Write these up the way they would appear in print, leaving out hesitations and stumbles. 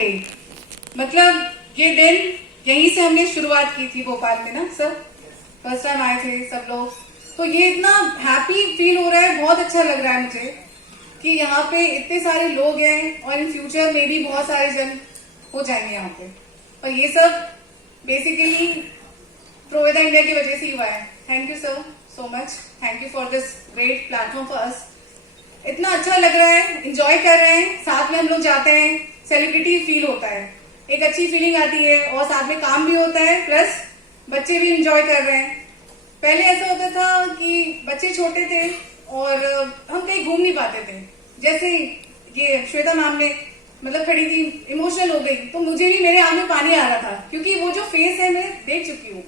मतलब ये दिन यहीं से हमने शुरुआत की थी भोपाल में ना सर, फर्स्ट टाइम आए थे सब लोग, तो ये इतना हैप्पी फील हो रहा है, बहुत अच्छा लग रहा है मुझे कि यहाँ पे इतने सारे लोग हैं और इन फ्यूचर में भी बहुत सारे जन हो जाएंगे यहाँ पे। और ये सब बेसिकली प्रोवेदा इंडिया की वजह से ही हुआ है। Thank you sir so much, thank you for this great platform for us. इतना अच्छा लग रहा है, एंजॉय कर रहे हैं, साथ में हम लोग जाते हैं, सेलिब्रिटी फील होता है, एक अच्छी फीलिंग आती है और साथ में काम भी होता है, प्लस बच्चे भी एंजॉय कर रहे हैं। पहले ऐसा होता था कि बच्चे छोटे थे और हम कहीं घूम नहीं पाते थे, जैसे ये श्वेता मैम ने मतलब खड़ी थी, इमोशनल हो गई, तो मुझे भी मेरे आंख में पानी आ रहा था क्योंकि वो जो फेस है मैं देख चुकी हूँ।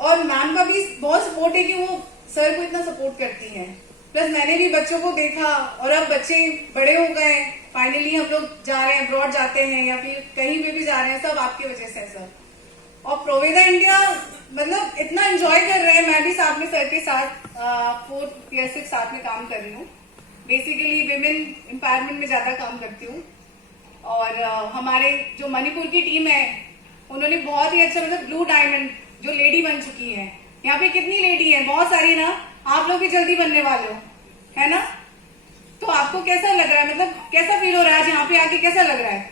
और मैम का भी बहुत सपोर्ट है कि वो सर को इतना सपोर्ट करती हैं, प्लस मैंने भी बच्चों को देखा और अब बच्चे बड़े हो गए, फाइनली हम लोग जा रहे हैं, अब्रॉड जाते हैं या फिर कहीं पे भी जा रहे हैं, सब आपकी वजह से है सर। और प्रोवेदा इंडिया मतलब इतना एंजॉय कर रहे हैं, मैं भी साथ में सर के साथ 4 ईयर से साथ में काम कर रही हूँ। बेसिकली विमेन एम्पावरमेंट में ज्यादा काम करती हूँ और हमारे जो मणिपुर की टीम है उन्होंने बहुत ही अच्छा मतलब ब्लू डायमंड जो लेडी बन चुकी है। यहाँ पे कितनी लेडी है, बहुत सारी ना, आप लोग भी जल्दी बनने वाले हो, है ना? तो आपको कैसा लग रहा है, मतलब कैसा फील हो रहा है आज यहाँ पे आके, कैसा लग रहा है?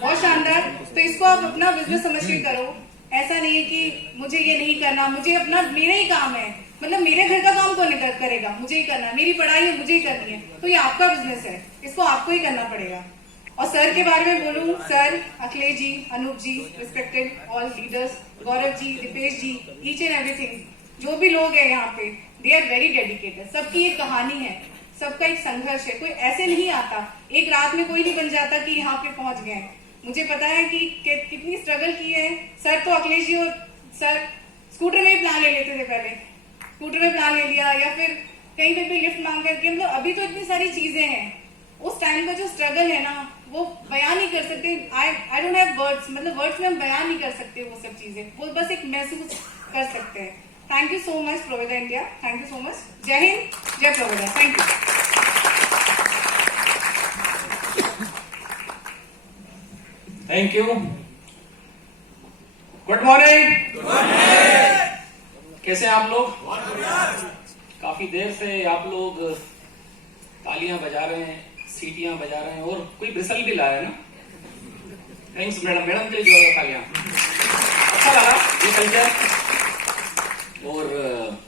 बहुत शानदार। तो इसको आप अपना बिजनेस समझ के करो, ऐसा नहीं है कि मुझे ये नहीं करना, मुझे अपना मेरा ही काम है, मतलब मेरे घर का काम कौन करेगा, मुझे ही करना है, मेरी पढ़ाई है मुझे ही करनी है, तो ये आपका बिजनेस है, इसको आपको ही करना पड़ेगा। और सर के बारे में बोलूं, sir, Akhilesh ji, Anoop ji, respected all leaders, Gaurav ji, Deepesh ji, each and everything, जो भी लोग हैं यहाँ पे, दे आर वेरी डेडिकेटेड। सबकी एक कहानी है, सबका एक संघर्ष है, कोई ऐसे नहीं आता, एक रात में कोई नहीं बन जाता कि यहाँ पे पहुंच गए। मुझे पता है कि कितनी स्ट्रगल की है। सर तो अखिलेश जी और सर स्कूटर में ही प्लान ले लेते थे, पहले स्कूटर में प्लान ले लिया या फिर कहीं पे भी लिफ्ट मांग करके, मतलब अभी तो इतनी सारी चीजें हैं, उस टाइम का जो स्ट्रगल है ना वो बयान नहीं कर सकते। आई डोंट हैव वर्ड्स, मतलब वर्ड्स में हम बयान नहीं कर सकते वो सब चीजें, वो बस एक महसूस कर सकते हैं। Thank you so much Proveda India, thank you so much. जय हिंद, जय Proveda, thank you. Thank you. Good morning. कैसे हैं आप लोग? काफी देर से आप लोग तालियां बजा रहे हैं, सीटियां बजा रहे हैं और कोई ब्रिसल भी लाया है ना। थैंक्स मैडम, मैडम के लिए जो है तालियां। अच्छा लगा ये कल्चर। और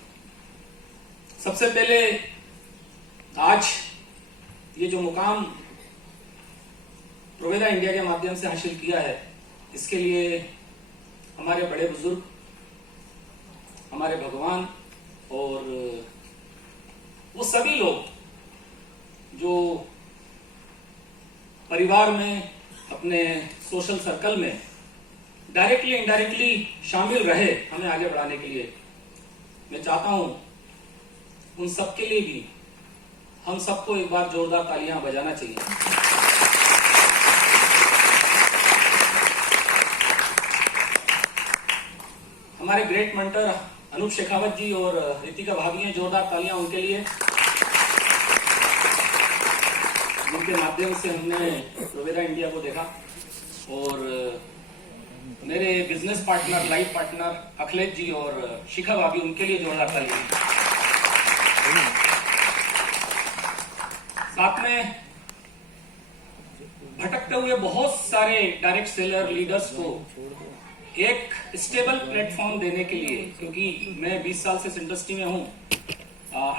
सबसे पहले आज ये जो मुकाम प्रोवेदा इंडिया के माध्यम से हासिल किया है, इसके लिए हमारे बड़े बुजुर्ग, हमारे भगवान और वो सभी लोग जो परिवार में, अपने सोशल सर्कल में डायरेक्टली इनडायरेक्टली शामिल रहे हमें आगे बढ़ाने के लिए, मैं चाहता हूं उन सबके लिए भी हम सबको एक बार जोरदार तालियां बजाना चाहिए। हमारे ग्रेट मेंटर अनूप शेखावत जी और रितिका भाभी हैं, जोरदार तालियां उनके लिए, जिनके माध्यम से हमने प्रोवेदा इंडिया को देखा। और मेरे business partner, life partner Akhilesh ji और शिखा भाभी, उनके लिए जोरदार तालियां। साथ में भटकते हुए बहुत सारे डायरेक्ट सेलर लीडर्स को एक स्टेबल प्लेटफॉर्म देने के लिए, क्योंकि मैं 20 साल से इस इंडस्ट्री में हूं,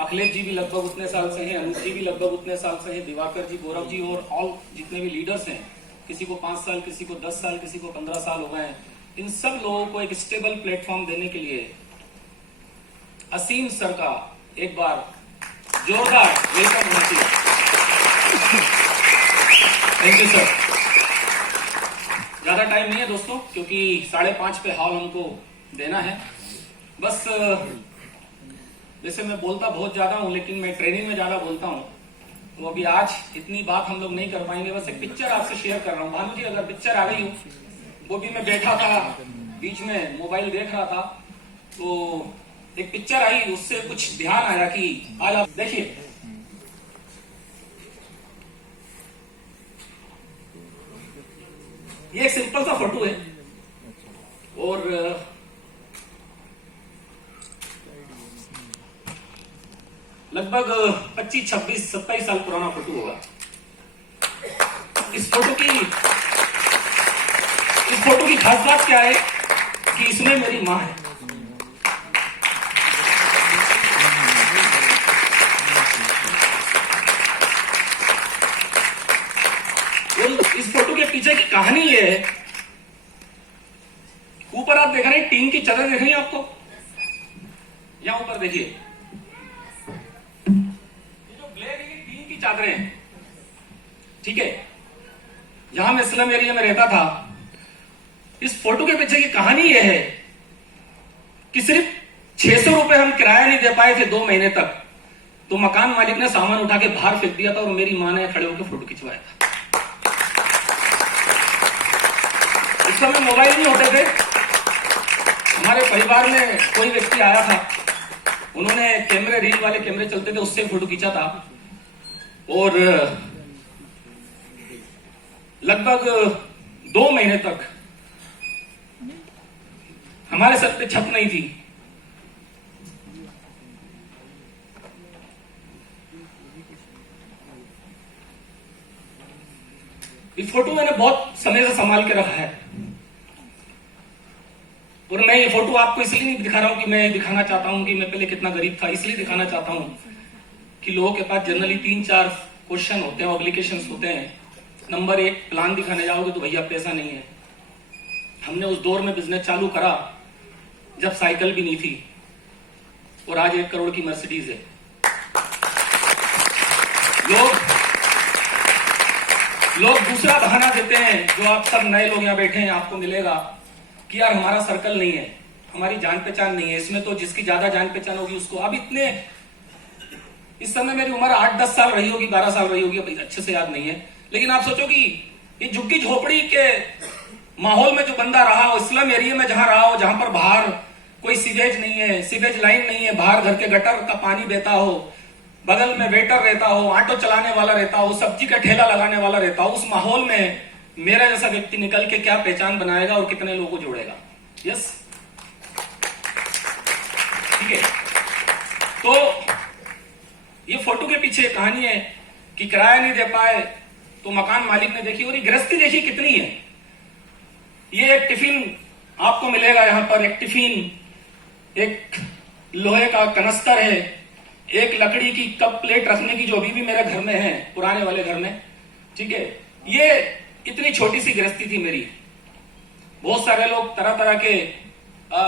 अखिलेश जी भी लगभग उतने साल से हैं, अनूप जी भी लगभग उतने साल से हैं, दिवाकर जी, गौरव जी और ऑल जितने भी लीडर्स हैं, किसी को 5 साल, किसी को 10 साल, किसी को 15 साल हो गए हैं। इन सब लोगों को एक स्टेबल प्लेटफॉर्म देने के लिए असीम सर का एक बार जोरदार वेलकम होना चाहिए। Thank you sir. ज्यादा टाइम नहीं है दोस्तों, क्योंकि 5:30 पे हॉल हमको देना है। बस जैसे मैं बोलता बहुत ज्यादा हूं, लेकिन मैं ट्रेनिंग में ज्यादा बोलता हूं, तो अभी आज इतनी बात हम लोग नहीं कर पाएंगे। बस एक पिक्चर आपसे शेयर कर रहा हूं। भानु जी अगर पिक्चर आ गई हो, वो भी मैं बैठा था बीच में मोबाइल देख रहा था, तो एक पिक्चर आई, उससे कुछ ध्यान आया कि आज आप देखिए। ये एक सिंपल सा फोटो है और लगभग 25, 26, 27 साल पुराना फोटो होगा। इस फोटो की खास बात क्या है कि इसमें मेरी मां है। इस फोटो के पीछे की कहानी ये है, ऊपर आप देख रहे हैं टीन की चादर देख रही है आपको, यहां ऊपर देखिए, ये जो ब्लैक है टीन की चादरें हैं, ठीक है। जहां मैं स्लम एरिया में रहता था, इस फोटो के पीछे की कहानी यह है कि सिर्फ 600 रुपए हम किराया नहीं दे पाए थे 2 महीने तक, तो मकान मालिक ने सामान उठा के बाहर फेंक दिया था और मेरी मां ने खड़े होकर फोटो खिंचवाया था। उस समय मोबाइल नहीं होते थे। हमारे परिवार में कोई व्यक्ति आया था, उन्होंने कैमरे, रील वाले कैमरे चलते थे, उससे फोटो खींचा था और लगभग 2 महीने तक हमारे सर पे छत नहीं थी। इस फोटो मैंने बहुत समय से संभाल के रखा है और मैं ये फोटो आपको इसलिए नहीं दिखा रहा हूं कि मैं दिखाना चाहता हूं कि मैं पहले कितना गरीब था, इसलिए दिखाना चाहता हूं कि लोगों के पास जनरली 3-4 क्वेश्चन होते हैं, ऑब्लिगेशंस होते हैं। नंबर 1, प्लान दिखाने जाओगे तो भैया पैसा नहीं है। हमने उस दौर में बिजनेस चालू करा जब साइकिल भी नहीं थी और आज 1 करोड़ की मर्सिडीज है। लोग दूसरा बहाना देते हैं, जो आप सब नए लोग यहाँ बैठे हैं आपको मिलेगा कि यार हमारा सर्कल नहीं है, हमारी जान पहचान नहीं है। इसमें तो जिसकी ज्यादा जान पहचान होगी उसको, अब इस समय मेरी उम्र 8-10 साल रही होगी, 12 साल रही होगी, अब अच्छे से याद नहीं है। लेकिन आप सोचो कि ये झुग्गी झोपड़ी के माहौल में जो बंदा रहा हो, स्लम एरिया में जहां रहा हो, जहां पर बाहर कोई सीवेज नहीं है, सीवेज लाइन नहीं है, बाहर घर के गटर का पानी बहता हो, बगल में वेटर रहता हो, ऑटो चलाने वाला रहता हो, सब्जी का ठेला लगाने वाला रहता हो, उस माहौल में मेरा जैसा व्यक्ति निकल के क्या पहचान बनाएगा और कितने लोगों को जोड़ेगा। यस, ठीक है। तो ये फोटो के पीछे कहानी है कि किराया नहीं दे पाए तो मकान मालिक ने देखी, और ये गृहस्थी देखिए कितनी है। ये एक टिफिन आपको मिलेगा यहां पर, एक टिफिन, एक लोहे का कनस्तर है, एक लकड़ी की कप प्लेट रखने की जो अभी भी मेरे घर में है, पुराने वाले घर में, ठीक है। ये इतनी छोटी सी गृहस्थी थी मेरी। बहुत सारे लोग तरह तरह के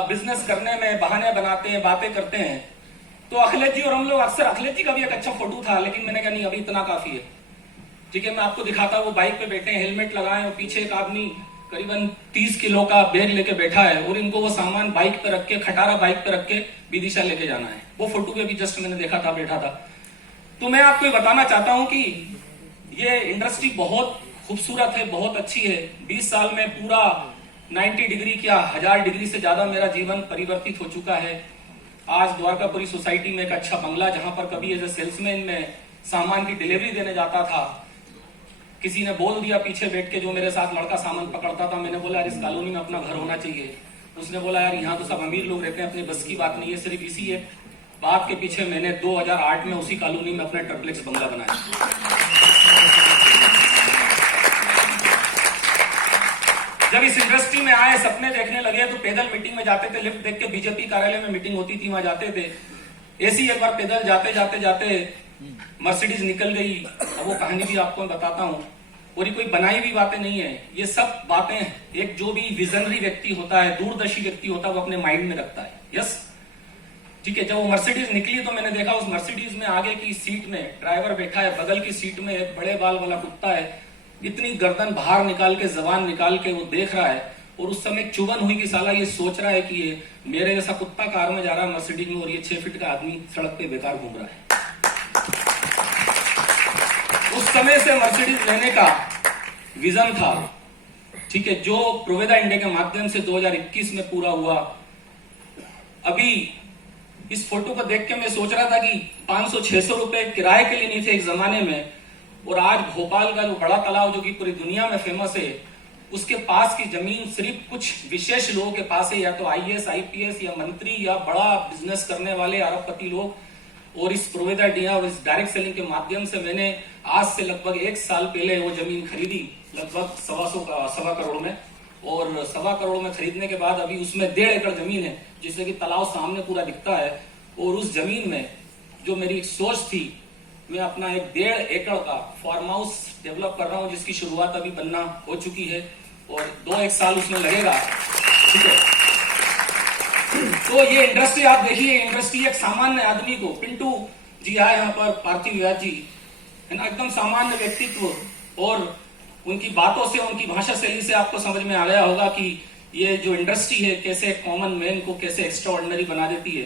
बिजनेस करने में बहाने बनाते हैं, बातें करते हैं। तो अखिलेश जी और हम लोग अक्सर, अखिलेश जी का भी एक अच्छा फोटो था, लेकिन मैंने कहा नहीं अभी इतना काफी है, ठीक है। मैं आपको दिखाता हूं, वो बाइक पे बैठे हैं, हेलमेट लगाए और पीछे एक आदमी करीबन 30 किलो का बैग लेके बैठा है और इनको वो सामान बाइक पे रख के, खटारा बाइक पे रख के विदिशा लेके जाना है। वो फोटो पे भी जस्ट मैंने देखा था, बैठा था। तो मैं आपको ये बताना चाहता हूं कि ये इंडस्ट्री बहुत खूबसूरत है, बहुत अच्छी है। 20 साल में पूरा 90 डिग्री क्या 1000 डिग्री से ज्यादा मेरा जीवन परिवर्तित हो चुका है। आज द्वारकापुरी सोसाइटी में एक अच्छा बंगला, जहां पर कभी एज ए सेल्समैन में सामान की डिलीवरी देने जाता था, किसी ने बोल दिया पीछे बैठ के, जो मेरे साथ लड़का सामान पकड़ता था, मैंने बोला यार इस कॉलोनी में अपना घर होना चाहिए। उसने बोला यार यहाँ तो सब अमीर लोग रहते हैं, अपने बस की बात नहीं है। सिर्फ इसी एक बात के पीछे मैंने 2008 में उसी कॉलोनी में अपना ट्रिप्लेक्स बंगला बनाया। जब इस इंडस्ट्री में आए, सपने देखने लगे, तो पैदल मीटिंग में जाते थे, लिफ्ट देख के बीजेपी कार्यालय में मीटिंग होती थी, वहां जाते थे। ऐसी एक बार पैदल जाते जाते जाते मर्सिडीज निकल गई। अब वो कहानी भी आपको मैं बताता हूं, और ये कोई बनाई हुई बातें नहीं है। ये सब बातें एक जो भी विजनरी व्यक्ति होता है, दूरदर्शी व्यक्ति होता है, वो अपने माइंड में रखता है। यस, ठीक है। जब वो मर्सिडीज निकली तो मैंने देखा उस मर्सिडीज में आगे की सीट में ड्राइवर बैठा है, बगल की सीट में एक बड़े बाल वाला कुत्ता है, इतनी गर्दन बाहर निकाल के, जबान निकाल के वो देख रहा है। और उस समय चुभन हुई कि साला ये सोच रहा है कि ये मेरे जैसा कुत्ता कार में जा रहा है मर्सिडीज में, और ये 6 फीट का आदमी सड़क पे बेकार घूम रहा है। उस समय से मर्सिडीज लेने का विजन था, ठीक है, जो प्रोवेदा इंडिया के माध्यम से 2021 में पूरा हुआ। अभी इस फोटो को देख के मैं सोच रहा था कि 500-600 रुपए किराए के लिए नहीं थे एक जमाने में, और आज भोपाल का जो बड़ा तालाब जो कि पूरी दुनिया में फेमस है, उसके पास की जमीन सिर्फ कुछ विशेष लोगों के पास है, या तो आईएएस, आईपीएस या मंत्री या बड़ा बिजनेस करने वाले अरबपति लोग। और इस प्रोविडेंट इंडिया और इस डायरेक्ट सेलिंग के माध्यम से मैंने आज से लगभग 1 साल पहले वो जमीन खरीदी, लगभग 1.25 करोड़ में। और 1.25 करोड़ में खरीदने के बाद अभी उसमें 1.5 एकड़ जमीन है, जिससे कि तालाब सामने पूरा दिखता है। और उस जमीन में जो मेरी सोच थी, मैं अपना एक 1.5 एकड़ का फार्म हाउस डेवलप कर रहा हूं, जिसकी शुरुआत अभी बनना हो चुकी है और 2-1 साल उसमें लगेगा। ठीक है, तो ये इंडस्ट्री आप देखिए, इंडस्ट्री एक सामान्य आदमी को, पिंटू जी आए यहाँ पर, पार्थिव व्यास जी है ना, एकदम सामान्य व्यक्तित्व, और उनकी बातों से, उनकी भाषा शैली से आपको समझ में आ गया होगा कि ये जो इंडस्ट्री है कैसे कॉमन मैन को कैसे एक्स्ट्रा ऑर्डिनरी बना देती है।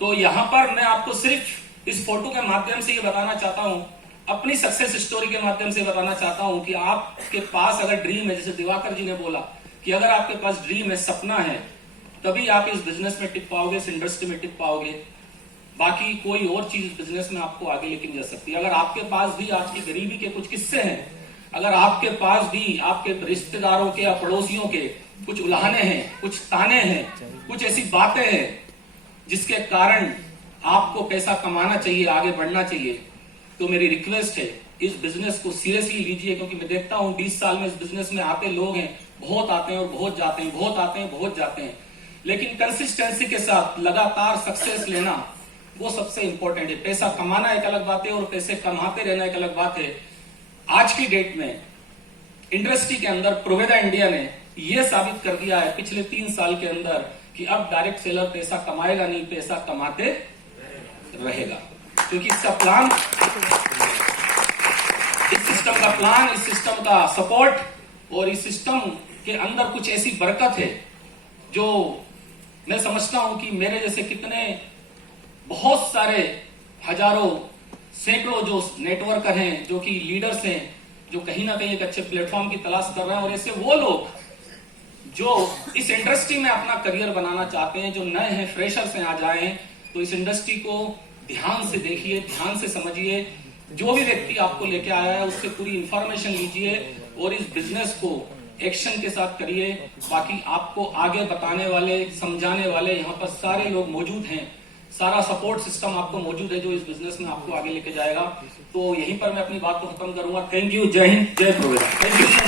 तो यहाँ पर मैं आपको सिर्फ इस फोटो के माध्यम से ये बताना चाहता हूँ, अपनी सक्सेस स्टोरी के माध्यम से बताना चाहता हूँ कि आपके पास अगर ड्रीम है, जैसे दिवाकर जी ने बोला कि अगर आपके पास ड्रीम है, सपना है, तभी आप इस बिजनेस में टिक पाओगे, इस इंडस्ट्री में टिक पाओगे। बाकी कोई और चीज बिजनेस में आपको आगे लेके जा सकती है। अगर आपके पास भी आज की गरीबी के कुछ किस्से हैं, अगर आपके पास भी आपके रिश्तेदारों के या पड़ोसियों के कुछ उल्हाने हैं, कुछ ताने हैं, कुछ ऐसी बातें हैं जिसके कारण आपको पैसा कमाना चाहिए, आगे बढ़ना चाहिए, तो मेरी रिक्वेस्ट है इस बिजनेस को सीरियसली लीजिए। क्योंकि मैं देखता हूं 20 साल में इस बिजनेस में आते लोग हैं, बहुत आते हैं और बहुत जाते हैं, बहुत आते हैं, बहुत जाते हैं, लेकिन कंसिस्टेंसी के साथ लगातार सक्सेस लेना वो सबसे इंपॉर्टेंट है। पैसा कमाना एक अलग बात है और पैसे कमाते रहना एक अलग बात है। आज की डेट में इंडस्ट्री के अंदर प्रोविडेंट इंडिया ने यह साबित कर दिया है पिछले 3 साल के अंदर कि अब डायरेक्ट सेलर पैसा कमाएगा नहीं, पैसा कमाते रहेगा। क्योंकि इसका प्लान, इस सिस्टम का प्लान, इस सिस्टम का सपोर्ट और इस सिस्टम के अंदर कुछ ऐसी बरकत है जो मैं समझता हूं कि मेरे जैसे कितने बहुत सारे हजारों सैकड़ों जो नेटवर्कर हैं, जो कि लीडर्स हैं, जो कहीं ना कहीं एक अच्छे प्लेटफॉर्म की तलाश कर रहे हैं, और ऐसे वो लोग जो इस इंडस्ट्री में अपना करियर बनाना चाहते हैं, जो नए हैं, फ्रेशर्स हैं, आ जाए, तो इस इंडस्ट्री को ध्यान से देखिए, ध्यान से समझिए। जो भी व्यक्ति आपको लेके आया है उससे पूरी इंफॉर्मेशन लीजिए और इस बिजनेस को एक्शन के साथ करिए। बाकी आपको आगे बताने वाले, समझाने वाले यहाँ पर सारे लोग मौजूद हैं, सारा सपोर्ट सिस्टम आपको मौजूद है जो इस बिजनेस में आपको आगे लेके जाएगा। तो यहीं पर मैं अपनी बात को खत्म करूंगा। थैंक यू, जय हिंद, जय प्रोविडेंट। Thank you.